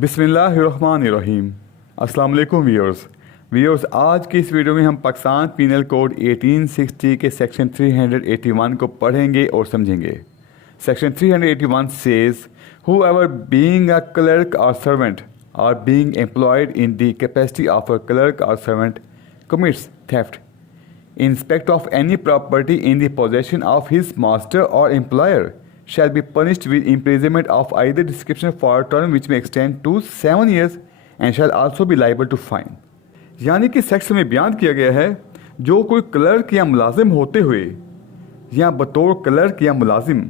बिस्मिल्लाहिर्रहमानिर्रहीम। अस्सलाम वालेकुम व्यूअर्स, आज की इस वीडियो में हम पाकिस्तान पीनल कोड 1860 के सेक्शन 381 को पढ़ेंगे और समझेंगे। Section 381 says whoever being a clerk or servant or being employed in the capacity of a clerk or servant commits theft in respect of any property in the possession of his master or employer shall be punished with imprisonment of either description for a term which may extend to 7 years and shall also be liable to fine। यानी कि section में बयान किया गया है, जो कोई clerk या मुलाजिम होते हुए या बतौर क्लर्क या मुलाजिम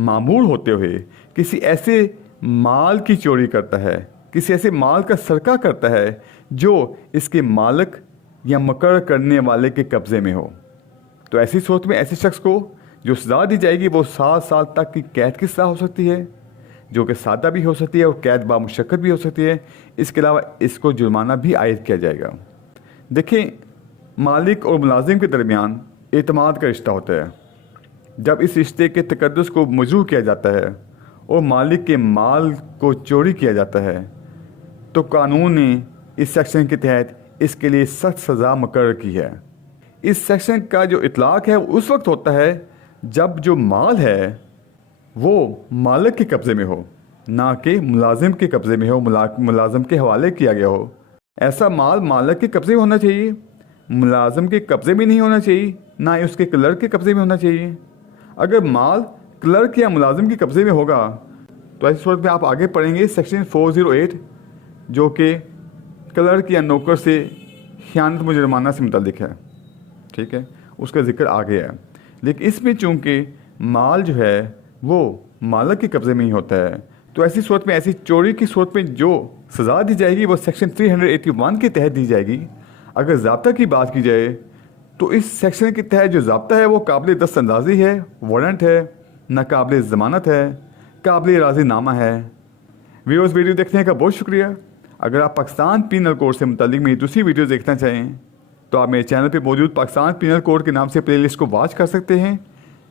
मामूल होते हुए किसी ऐसे माल की चोरी करता है, किसी ऐसे माल का सरका करता है जो इसके मालिक या मुकर्रर करने वाले के कब्ज़े में हो, तो ऐसी सूरत में ऐसे शख्स को जो सज़ा दी जाएगी वो 7 साल तक की कैद की सज़ा हो सकती है, जो कि सादा भी हो सकती है और कैद बामुशक्कत भी हो सकती है। इसके अलावा इसको जुर्माना भी आयद किया जाएगा। देखिए, मालिक और मुलाजिम के दरमियान एतमाद का रिश्ता होता है। जब इस रिश्ते के तकद्दुस को मजरूह किया जाता है और मालिक के माल को चोरी किया जाता है, तो कानून ने इस सेक्शन के तहत इसके लिए सख्त सज़ा मुकर्रर की है। इस सेक्शन का जो इतलाक़ है उस वक्त होता है जब जो माल है वो मालिक के कब्ज़े में हो, ना कि मुलाजिम के कब्ज़े में हो, मुलाजिम के हवाले किया गया हो। ऐसा माल मालिक के कब्ज़े में होना चाहिए, मुलाजिम के कब्ज़े में नहीं होना चाहिए, ना ही उसके क्लर्क के कब्ज़े में होना चाहिए। अगर माल क्लर्क या मुलाजिम के कब्ज़े में होगा तो ऐसी सूरत में आप आगे पढ़ेंगे सेक्शन 408, जो कि क्लर्क या नौकर से खयानत मुजरमाना से मुतल्लिक है। ठीक है, उसका जिक्र आ गया है। लेकिन इसमें चूँकि माल जो है वो मालिक के कब्ज़े में ही होता है, तो ऐसी सूरत में, ऐसी चोरी की सूरत में जो सज़ा दी जाएगी वो सेक्शन 381 के तहत दी जाएगी। अगर ज़ाब्ता की बात की जाए तो इस सेक्शन के तहत जो ज़ाब्ता है वो काबिल दस्तअंदाज़ी है, वारंट है, नाकाबिल ज़मानत है, काबिल राज़ीनामा है। व्यूअर्स, वीडियो देखने का बहुत शुक्रिया। अगर आप पाकिस्तान पीनल कोड से मुताल्लिक मेरी दूसरी वीडियो देखना चाहें तो आप मेरे चैनल पे मौजूद पाकिस्तान पीनल कोड के नाम से प्लेलिस्ट को वॉच कर सकते हैं,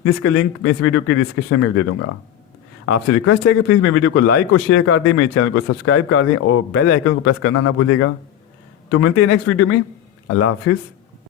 जिसका लिंक मैं इस वीडियो की डिस्क्रिप्शन में दे दूँगा। आपसे रिक्वेस्ट है कि प्लीज़ मेरे वीडियो को लाइक और शेयर कर दें, मेरे चैनल को सब्सक्राइब कर दें और बेल आइकन को प्रेस करना ना भूलिएगा। तो मिलते हैं नेक्स्ट वीडियो में। अल्लाह हाफिज़।